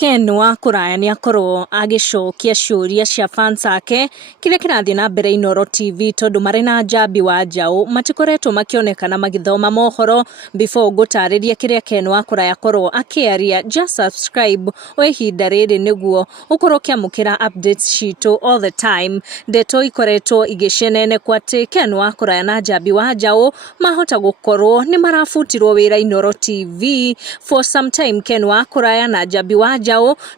Ken Wakuraya niakorwo agicokia ciuria cia fans ake kiria kirathie na mbere Inooro TV tondu mari na njambi wa njau matikoretwo makionekana magithoma mohoro. Before ngutariria kiria Ken Wakuraya korwo akiaria, just subscribe o ihinda riri niguo ukorwo kiamukira updates citu all the time. Ndeto ikoretwo igicenenekwo ati Ken Wakuraya na njambi wa njau mahota gukorwo ni marafutirwo wira Inooro TV for some time. Ken Wakuraya na njambi wa njau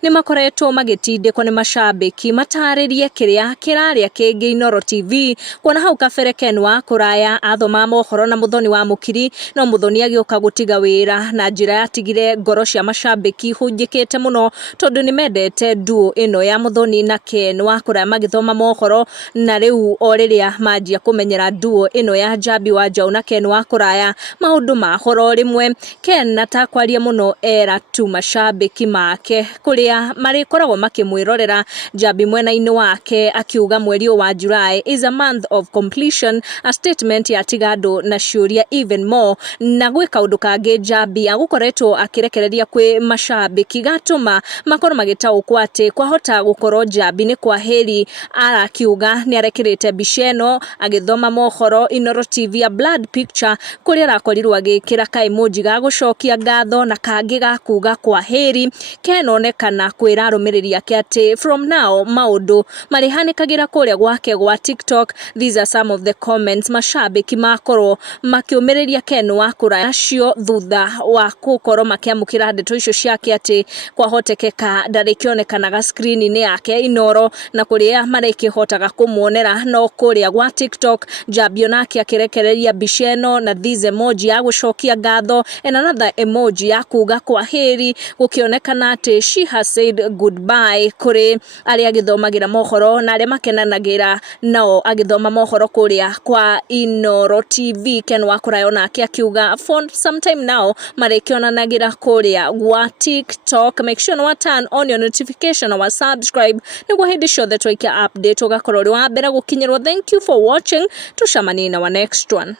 ni makoretwo magitindikwo ni mashabiki mataririe kiria kiraria kingi Inooro TV. Kuona hau kabere Ken Wakuraya athoma mohoro na muthoni wa mukiri, no muthoni agioka gutiga wira na njira yatigire ngoro cia mashabiki hunjikite muno tondu ni mendete duo ino ya muthoni na Ken Wakuraya magithoma mohoro. Na riu o riria manjia kumenyera duo ino ya njambi wa njau na Ken Wakuraya maundu mahoro rimwe. Ken atakwaria muno era tu mashabiki make kuria marikoragwo makimwirorera njambi mwena-ini wake, akiuga mweri wa July is a month of completion, a statement ya tigado na ciuria even more. Na gwika undu kangi njambi agukoretwo akirekereria kwi mashabiki gatuma makorwo magitaukwo ati kwahota gukorwo njambi ni kwa heri. Arakiuga ni arekirite biceno agithoma mohoro Inooro TV ya blood picture kuria arakorirwo agikira ka emoji ga gucokia ngatho na kangi ga kuga kwa heri. Ken onekana kwira arumiriri ake ati from now maundu marihanikagira kuria gwake gwa TikTok. These are some of the comments mashabiki makorwo makiumiriria Ken Wakuraya acio thutha wa gukorwo makiamukira ndeto icio ciake ati kwahotekeka ndarikionekanaga screen-ini yake Inooro na kuria marikihotaga kumuonera no kuria gwa TikTok. Njambi onake akirekereria biceno na these emoji ya gucokia ngatho and another emoji ya kuga kwa heri, gukionekana ati she has said goodbye kuri aria agithomagira mohoro na aria makenanagira nao agithoma mohoro kuria kwa Inooro TV. Ken Wakuraya onake akiuga for some time now marikionanagira kuria gwa TikTok. Make sure no turn on your notification or subscribe niguo hindi ciothe twaika update ugakorwo ri wa mbere gukinyirwo. Thank you for watching, tucemanie na our next one.